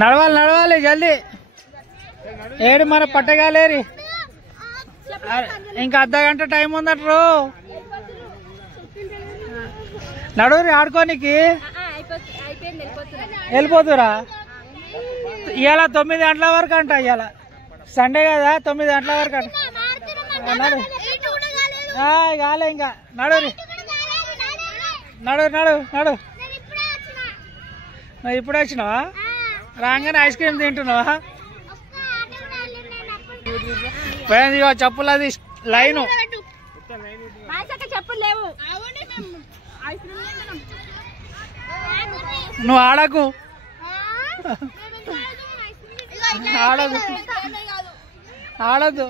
నడవాలి నడవాలి జల్దీ ఏడు మన పట్టగాలేరి ఇంకా అర్ధ గంట టైం ఉందంటారు నడువురి ఆడుకోనికి వెళ్ళిపోతురా ఇవాళ 9 గంటల వరకు అంట ఇవాళ సండే కదా 9 గంటల వరకు అంట నడు కాలే ఇంకా నడురి నడు నడు నడు నువ్వు ఇప్పుడు వచ్చినావా రాగానే ఐస్ క్రీమ్ తింటున్నావా చెప్పులు అది లైను నువ్వు ఆడకు ఆడదు ఆడద్దు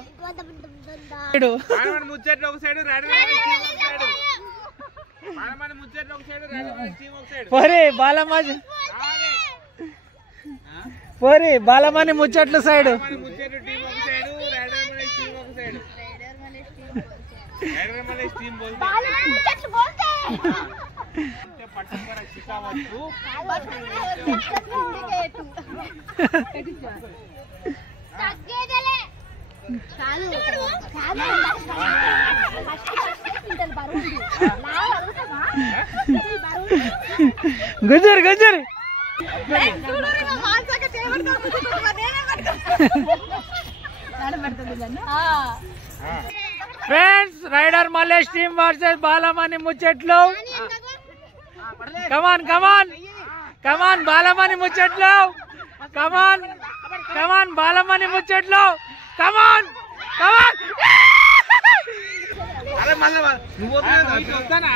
పోరి బాలమని ముచ్చట్లు సైడ్ గుజర్ గుజర్ friends rider Mallesh team versus Balamani ముచ్చట్లు కమాన్ కమాన్ కమాన్ బాలమని ముచ్చట్లు కమాన్ కమాన్ బాలమని ముచ్చట్లు కమాన్ కమాన్ అరే మళ్ళీ నువ్వు వస్తానా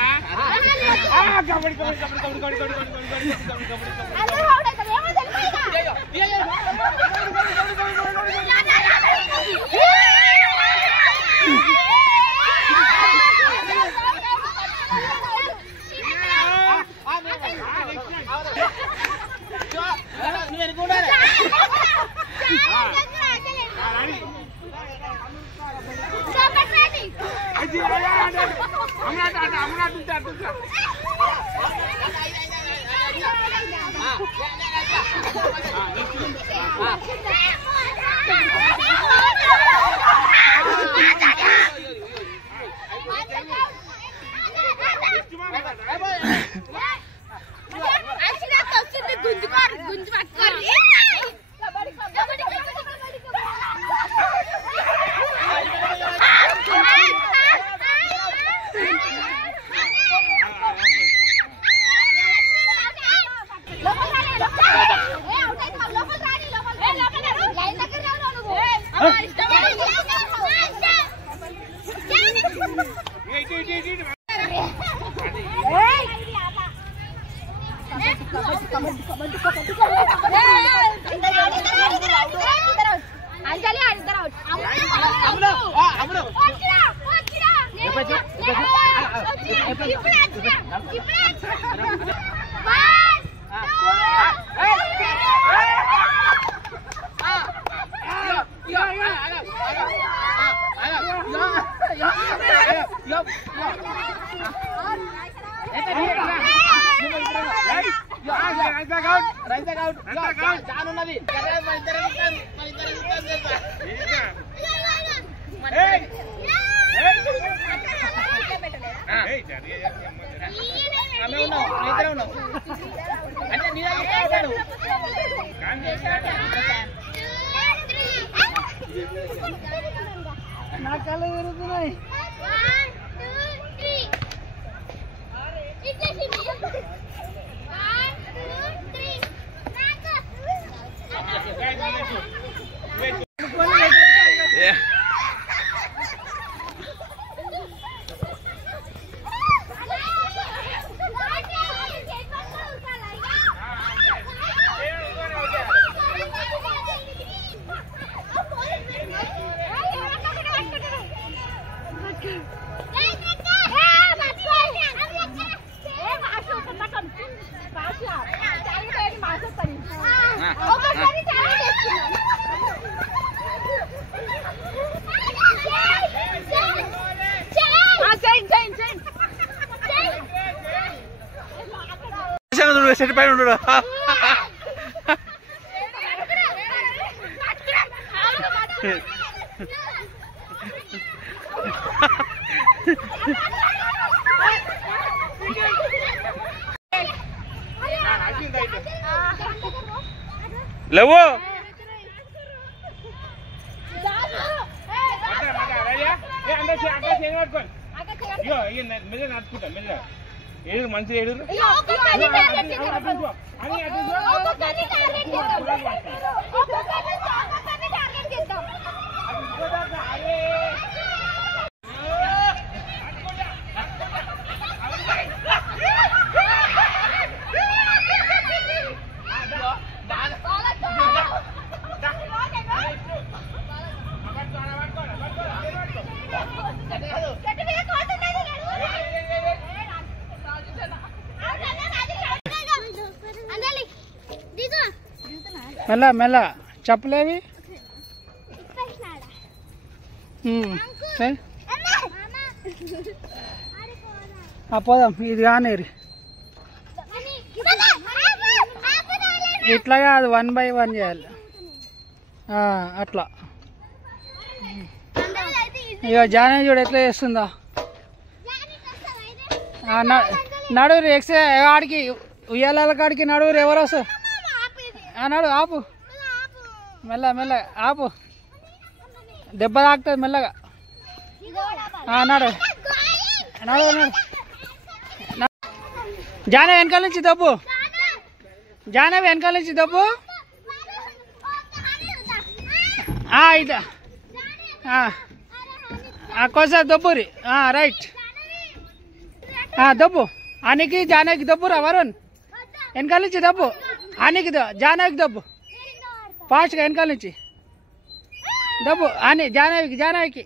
నా కళ్ళు తిరుగుతున్నాయి. చెట్టు పైన ఉండడు లేవు మెల్ల నడుచుకుంటా మెల్ల ఏడు మంచిగా ఏడు మెల్ల మెల్ల చెప్పలేవి పోదాం ఇది కానేరి ఇట్లా కాదు 1 by 1 చేయాలి అట్లా ఇక జానే చూడు ఎట్లా చేస్తుందా నడువురు ఎక్సే ఆడికి ఉయ్యాల కాడికి నడువురు ఎవరు వస్తారు నడు ఆపు మెల్ల మెల్ల ఆపు దెబ్బ తాకుతుంది మెల్లగా నడు నడు నడు జానే వెనకాల నుంచి దబ్బు జానే వెనకాల నుంచి దబ్బు ఇది కొంచెం దబ్బురి రైట్ దబ్బు ఆనికి జానేకి దబ్బురా వరుణ్ వెనకాల నుంచి దబ్బు ఆనికి జానవికి దబ్బు ఫాస్ట్గా వెనకాల నుంచి దబ్బు అని జానవికి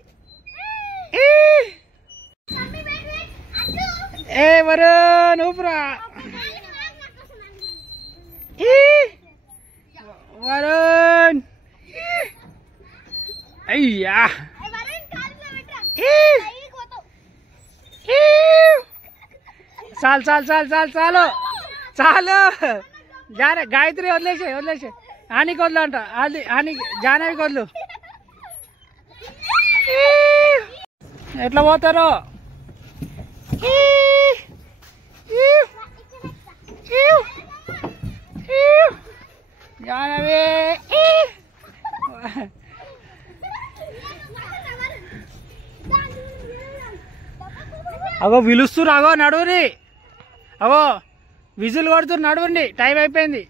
ఏ వరుణ్ ఊపురా వరుణ్ అయ్యా చాలు చాలు చాలు చాలు చాలు చాలు గాయత్రి వదిలేసే ఆనికి వదలంట అది ఆనికి జానవికి వదలు ఎట్లా పోతారో జానవి అగో పిలుస్తురు అగో నడువురి అగో విజిల్ కొడుతురు నడువుండి టైం అయిపోయింది